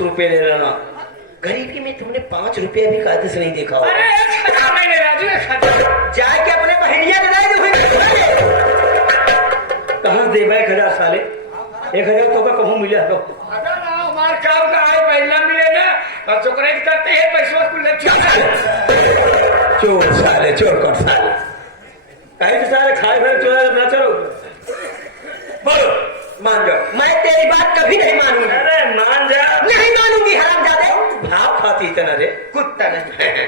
रुपए ले लेना। गरीबी में तुमने 5 रुपया भी कायदे से नहीं देखा होगा। जाए के अपने बहनिया कहाँ दे 1000 साले 1000 तो का कहूँ मिले तो काम का है पहला मिले ना और चोकरेज करते हैं पैसों को ले चोर साले चोर कर साले कहीं तो सारे खाए फिर चोर ना चलो बोलो मान जाओ। मैं तेरी बात कभी नहीं मानूंगी। अरे मान जा। नहीं मानूंगी हरामजादे। भाव खाती इतना रे कुत्ता नहीं।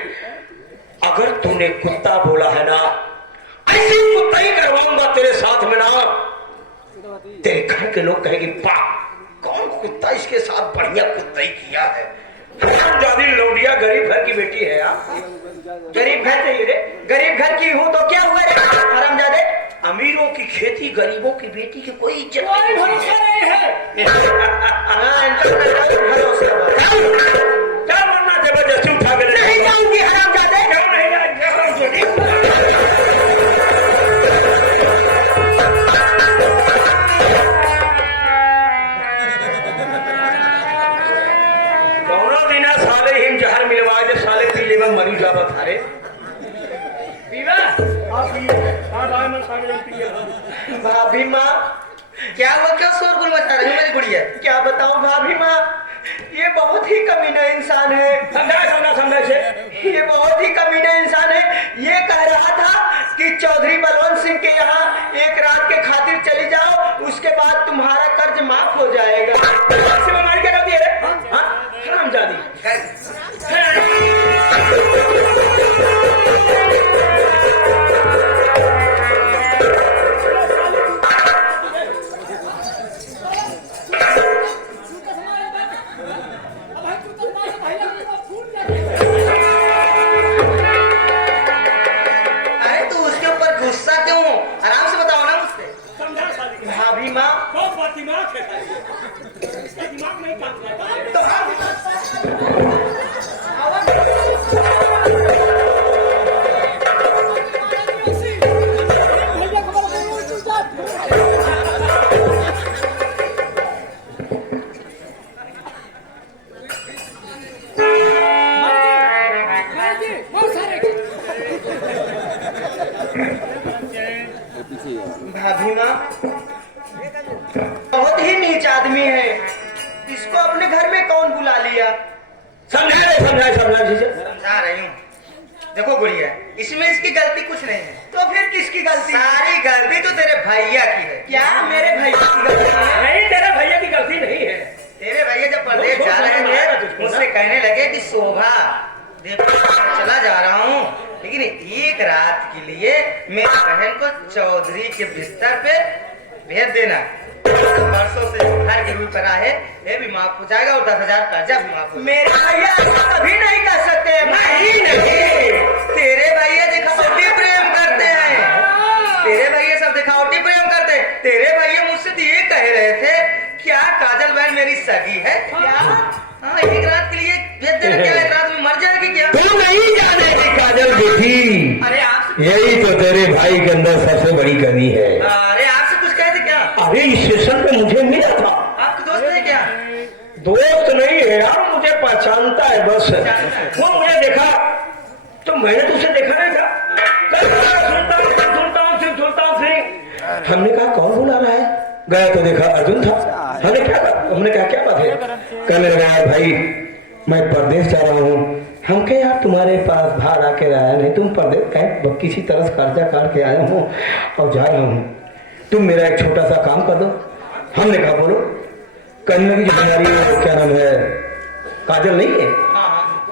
अगर तूने कुत्ता बोला है ना ऐसी कुत्ता ही करवाऊंगा तेरे साथ में ना। तेरे घर के लोग कहेंगे वाह कौन कुत्ता इसके साथ बढ़िया कुत्ता ही किया है। हरामजादी लौडिया गरीब घर की बेटी है यार। गरीब घर चाहिए रे। गरीब घर की हूँ तो क्या हुआ रे हरामजादे। अमीरों की खेती गरीबों की बेटी की कोई इज्जत नहीं भरोसा नहीं है। क्या मानना जबरदस्ती उठा कर नहीं जाऊंगी हरामजादे। क्यों नहीं जाएंगे। दोनों बिना साले हिम जहर मिलवा दे साले पीले में मरी जा बता रे भाभी माँ क्या हुआ क्यों शोरगुल मचा रही है मेरी गुड़िया। क्या बताऊं भाभी माँ ये बहुत ही कमीना इंसान है। समझा से ये बहुत ही कमीना इंसान है। ये कह रहा था कि चौधरी बलवंत सिंह के यहाँ एक रात के खातिर चली जाओ उसके बाद तुम्हारा कर्ज माफ हो जाएगा। क्या करती है हरामजादी। भाभी माँ बहुत ही नीच आदमी है। इसको अपने घर में कौन बुला लिया। समझा रही हूँ। देखो गुड़िया इसमें इसकी गलती कुछ नहीं है। तो फिर किसकी गलती। सारी गलती तो तेरे भैया की है। क्या मेरे भैया की गलती है। नहीं तेरे भैया की गलती नहीं है। तेरे भैया जब परदेश जा रहे थे मुझसे कहने लगे कि शोभा देखो चला जा रहा हूँ लेकिन एक रात के लिए मेरी बहन को चौधरी के बिस्तर पे भेज देना। वर्षों से घर गिरवी पड़ा है ये भी माफ हो जाएगा और 10,000 कर्जा भी माफ हो। मेरे भैया कभी नहीं कर सकते। नहीं तेरे भैया दिखावटी प्रेम करते हैं। तेरे भैया सब दिखावटी प्रेम करते हैं। तेरे भैया मुझसे तो ये कह रहे थे क्या काजल बहन मेरी सगी है क्या। हाँ एक रात के लिए भेज देना। क्या एक रात में मर जाएगी क्या। तू नहीं जानेगी काजल बेटी। अरे आपसे यही तो तेरे भाई के अंदर सबसे बड़ी कमी है। अरे आपसे कुछ कहते क्या। अरे स्टेशन पे मुझे मिला था। आपके दोस्त है क्या। दोस्त नहीं है यार मुझे पहचानता है बस। वो मुझे देखा तो मैंने तो उसे देखा नहीं था। सुल्तान सिंह। हमने कहा कौन बुला रहा है। गया तो देखा अर्जुन था। हमने कहा क्या बात है। कहने लगा भाई मैं परदेश जा रहा हूँ। हम कहे यार तुम्हारे पास भाड़ा के आया नहीं तुम परदेश कहीं किसी तरह कर्जा काट के आया हूँ और जा रहा हूँ तुम मेरा एक छोटा सा काम कर दो। हमने कहा बोलो। कहने की जो हमारी क्या नाम है काजल नहीं है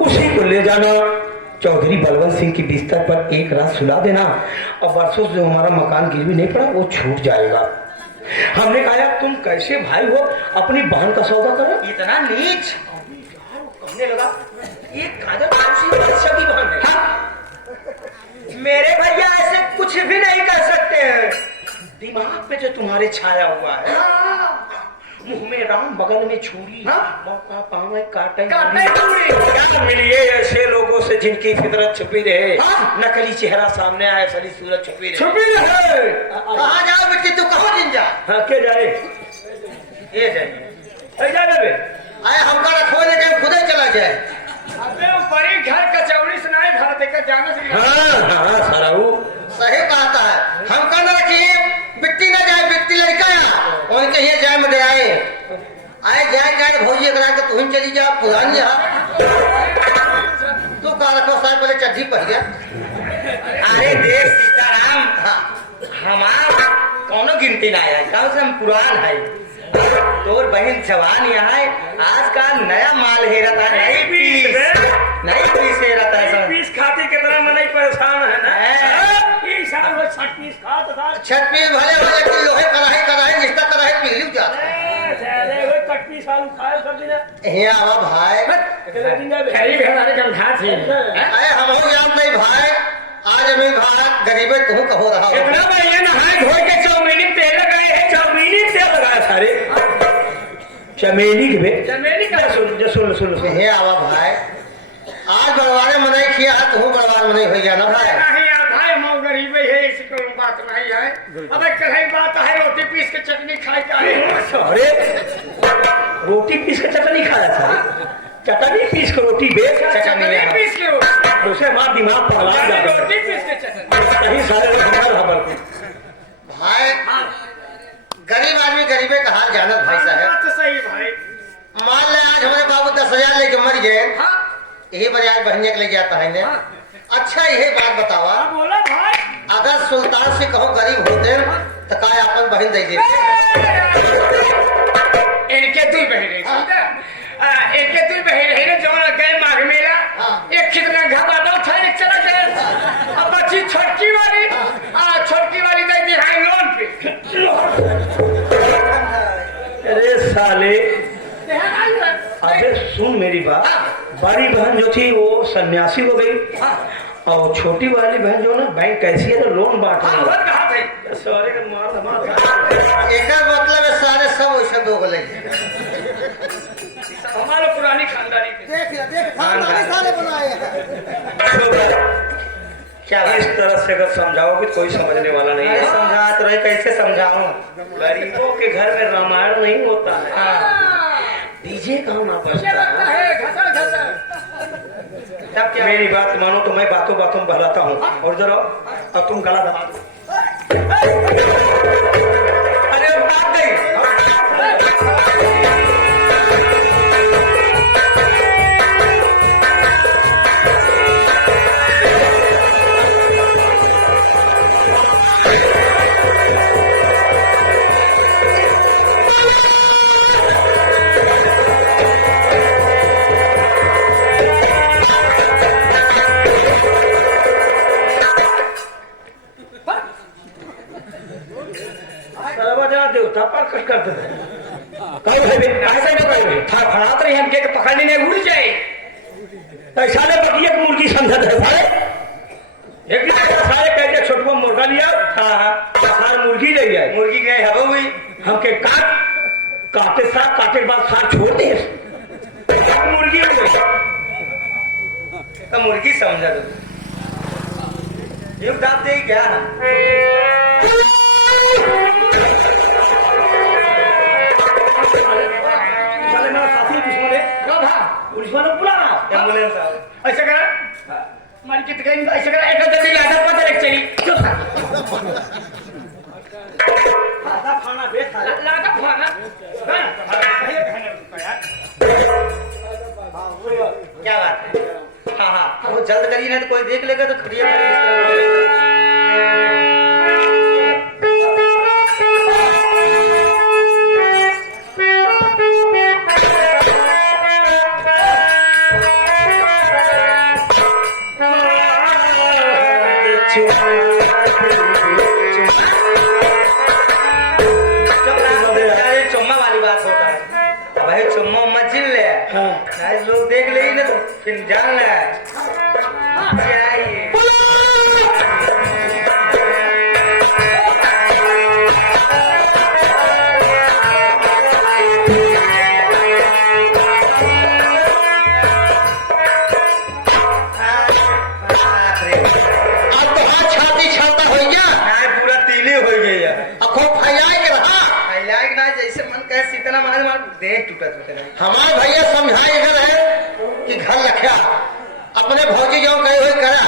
उसी को ले जाना चौधरी बलवंत सिंह की बिस्तर पर एक रात सुला देना और वर्षों से जो हमारा मकान गिरवी नहीं पड़ा वो छूट जाएगा। हमने कहा यार तुम कैसे भाई हो अपनी बहन का सौदा करो। इतना नीच कहने लगा ये काजल की बहन है। हाँ? मेरे भैया ऐसे कुछ भी नहीं कर सकते हैं। दिमाग पे जो तुम्हारे छाया हुआ है मुंह में राम बगल में छुरी मौका पावे काटे मिलिए ऐसे लोगों से जिनकी फितरत छुपी रहे। नकली चेहरा सामने आए असली सूरत छुपी रहे। कहाँ जाओ बेटी तू कहाँ जिन जा। हाँ के जाए ये जाइए आए हमका रखो हाँ सारा वो सही कहता है। हम कहना रखिए बिट्टी ना जाए, बिट्टी लड़का है उनके ये जाए में आए जाए भौजी करा के तुम चली जा पुरानी तू कहा रखो साहब पहले चड्ढी पह गया। अरे देश सीताराम हमारा कौनो गिनती ना है, कम से हम पुरान है। तोर बहन जवान यहाँ है, आज का नया माल हेरता है, नई पीस हेरता है। पीस खाती कितना मन परेशान है ना। ये साल वो 6 पीस खाता था। 6 पीस भले भले किलो है, कढ़ाई जिसका कढ़ाई पिघली जाता है। वो 6 पीस आलू खाए सब दिन। हे आवा भाई खरी हमारे गंधा थे। अरे हम हो जान नहीं भाई, आज अमीर भारत गरीबे तू कहो रहा हो। इतना बढ़िया नहाए धोए के चौमीनी तेल लगाए है, चौमीनी तेल लगाया सारे चमेली के चमेली का सुन हे आवा भाई, आज बड़वाने मनाई किया तू बड़वान मनाई हो गया ना भाई। नहीं यार भाई मऊ गरीब है, ऐसी कोई बात नहीं है। अबे कल बात है रोटी पीस के चटनी खाए का है। अरे रोटी पीस के चटनी खाया था, चटनी पीस के रोटी बेच चटनी पीस के दूसरे माँ दिमाग पगला जाता है। रोटी पीस के चटनी सारे भाई गरीब आदमी गरीबे का हाल जानत भाई साहब। बात तो सही भाई। मान ले आज हमारे बाबू 10,000 लेके मर गए, यही पर आज बहने के ले जाता है ने। अच्छा यही बात बतावा, बोला भाई अगर सुल्तान से कहो गरीब होते तो काय अपन बहन दे देते। इनके 2 बहने इनके 2 बहने जो गए माघ मेला, एक कितना घबरा था, एक चला गया। अब बच्ची छोटकी वाली दे दी है लोन पे। अरे साले अबे सुन मेरी बात, बड़ी बहन जो थी वो सन्यासी हो गई और छोटी वाली बहन जो ना बैंक कैसी है ना लोन बांट रही है। सारे का मार एक मतलब है सारे सब वैसे दो गले हमारे पुरानी खानदानी खानदानी साले बनाए हैं। क्या इस तरह से अगर समझाओगे कोई समझने वाला नहीं है। समझा तो रहे, कैसे समझाऊं? गरीबों के घर में रामायण नहीं होता है, डीजे कहाँ ना बजता है। तब क्या मेरी बात मानो तो मैं बातों बातों में बहलाता हूँ और जरा अब तुम गला दबा दो। अरे बात नहीं पकड़ने में उड़ जाए ऐसा बकिए मुर्गी समझा है। एक सारे कहते छोटुआ मुर्गा लिया, सारे मुर्गी ले जाए। मुर्गी गए हवा हुई हमके काटे साथ काटे के बाद साथ छोड़ दे मुर्गी तो मुर्गी समझा दो युग दाब दे क्या ऐसा करा मार्केट गई ऐसा करा एक जल्दी लादा पता लग चली चुप लादा खाना बे लादा खाना सही कहने यार क्या बात है। हाँ हाँ वो जल्द करिए ना तो कोई देख लेगा तो खड़िया चुम्मा वाली बात होता है भाई, चुम्मा मत झिल ले। लोग देख ले ना तो फिर जान ले हमारे भैया समझाए घर है कि घर रखा अपने भौजी जो कहे हुए करा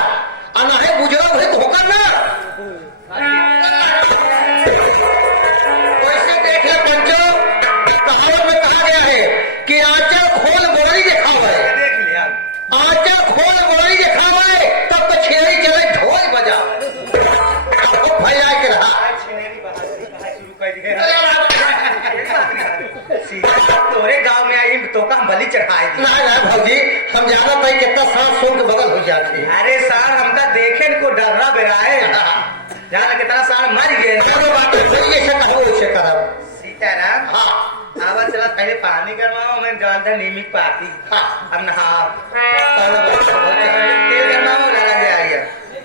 अनाहे बुझला उन्हें धोकर ना वैसे देख ले पंचो, कहावत में कहा गया है कि आंचल खोल बोली दिखावे, देख लिया आंचल खोल बोली दिखावे तब तो छेड़ी चले ढोल बजावे। अब भैया के रहा शुरू कर दिया तोरे गांव में आई तो का बलि चढ़ाई दी। ना भौजी, हम जाना पाई कितना सांस सुन के बगल हो जाती। अरे सार हमका देखे को डरना बेराए जाना कितना सार मर गए। चलो बात ऐसे कहो ऐसे करब। सीताराम हाँ आवा चला पहले पानी गरमाओ, मैं जानता नीमिक पाती। हाँ अब नहा पहले बात बहुत चाहिए। तेल गरमाओ लगा दे आइए।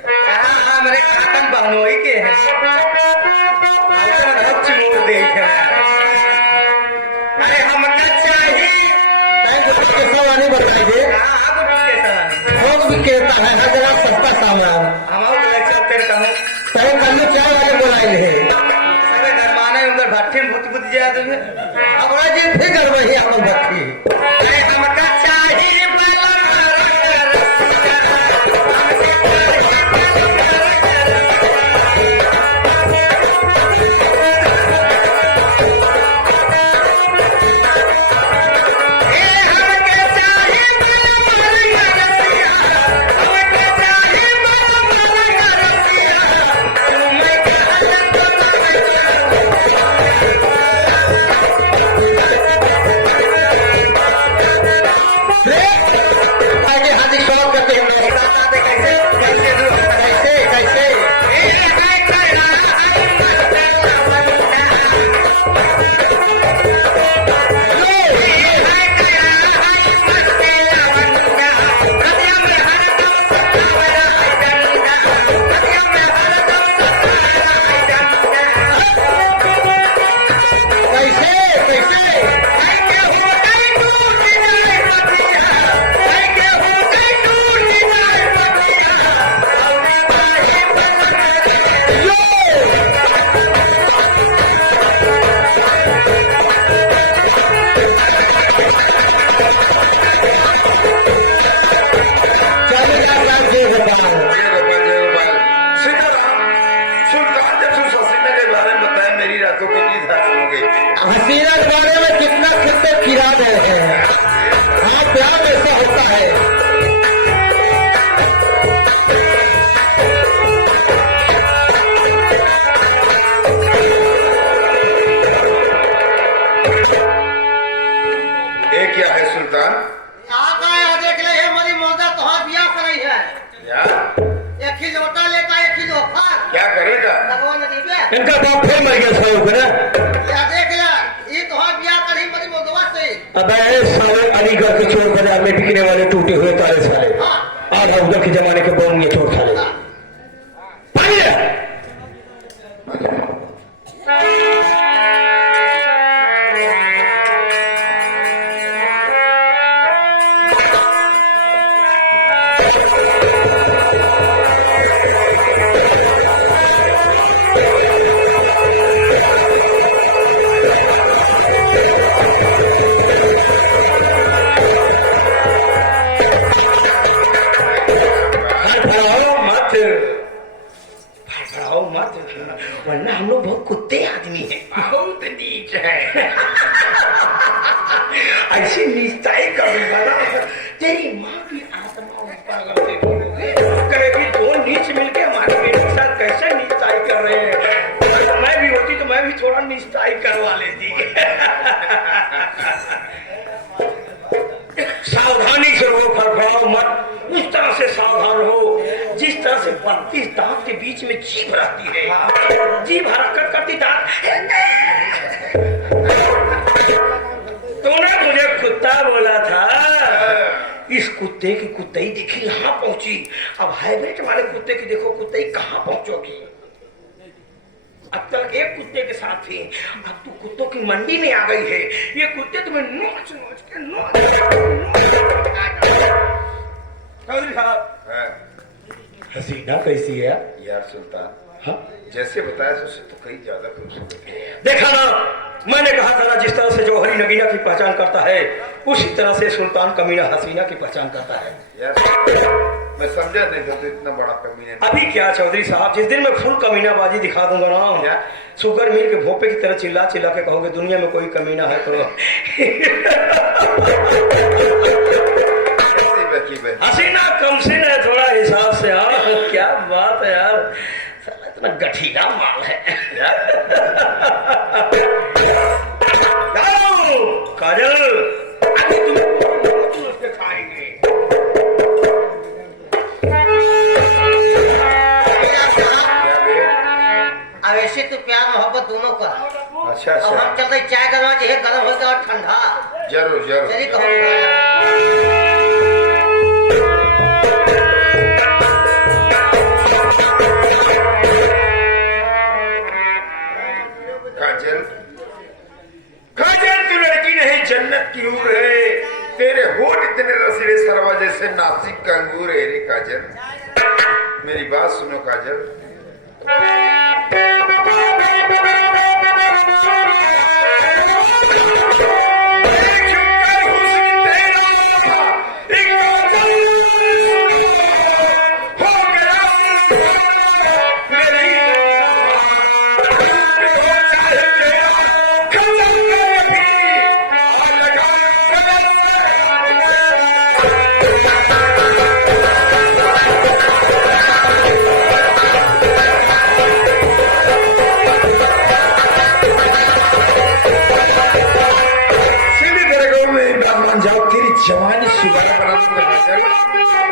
कहाँ मेरे काकन बहनोई के हैं चिमोर दे थे। अरे हमका चाहिए सवानी बताई दे। भोग भी कहता है हर जगह सस्ता सामान। हमारे इलेक्शन तेरे कहूँ तय कन्नू चाय वाले बोलाई है सबे घरमाने उनकर भट्टे में भूत भूत जाए तुम्हें। अपना जी फिकर वही अपन भट्टी। अरे हमका चाहिए हसीना के बारे में कितना कितने किरा गए हैं। हाँ प्यार ऐसा होता है। ये क्या है सुल्तान? देख ले हमारी मौजा तोहार बियाह करई है। क्या एक ही लोटा लेता एक ही लोफा क्या करेगा? लगवा न दीबे। इनका बाप फिर मर गया था ऊपर। या देख ले ये तोहार बियाह करी मरी मौजवा से। अब सारे अलीगढ़ के चोर बाजार में बिकने वाले टूटे हुए तारे सारे आज अफजल के जमाने के बोलेंगे चोर सारे। वरना हम लोग बहुत कुत्ते आदमी हैं। बहुत नीच है। ऐसी निस्ताई करूंगा ना तेरी माँ की आत्मा ऊपर करेगी। दो नीच मिलके हमारे बेटे के साथ कैसे निस्ताई कर रहे हैं। मैं भी होती तो मैं भी थोड़ा निस्ताई करवा लेती। सावधानी से रहो, फड़फड़ाओ मत। उस तरह से सावधान रहो जिस तरह से 32 दांत के बीच में जीभ रहती है। जीभ हरकत करती दांत। तूने मुझे कुत्ता बोला था। इस कुत्ते की कुत्तई देखी यहाँ पहुंची। अब हाइब्रिड वाले कुत्ते की देखो कुत्तई कहाँ पहुंचोगी। अब तक एक कुत्ते के साथ थी, अब तू कुत्तों की मंडी में आ गई है। ये कुत्ते तुम्हें नोच नोच के चौधरी साहब हाँ, हसीना कैसी है यार सुल्तान हाँ? जैसे बताया उससे तो कहीं ज्यादा खूबसूरत है। देखा ना, मैंने कहा था ना, जिस तरह से जौहरी नगीना की पहचान करता है उसी तरह से सुल्तान कमीना हसीना की पहचान करता है। यार मैं समझा नहीं था तो इतना बड़ा कमीना। अभी क्या चौधरी साहब, जिस दिन मैं फुल कमीनाबाजी दिखा दूंगा ना, क्या? शुगर मिल के भोपे की तरह चिल्ला चिल्ला के कहोगे दुनिया में कोई कमीना है तो हसीना कम से न थोड़ा हिसाब से। हाँ क्या बात है यार, साला इतना गठीला माल है काजल, अभी तुम उसके खाएंगे। क्या बे? अब ऐसे तो प्यार मोहब्बत दोनों का। अच्छा अब हम अच्छा, चलते चाय करवा चाहिए, गर्म हो गया और ठंडा। जरूर चलिए जरूर। कहूँ काजल, काजल तू लड़की नहीं जन्नत की हूर है। तेरे होठ इतने रसीले सरवा जैसे नासिक का अंगूर है रे काजल। मेरी बात सुनो काजल। जवानी सुबह बना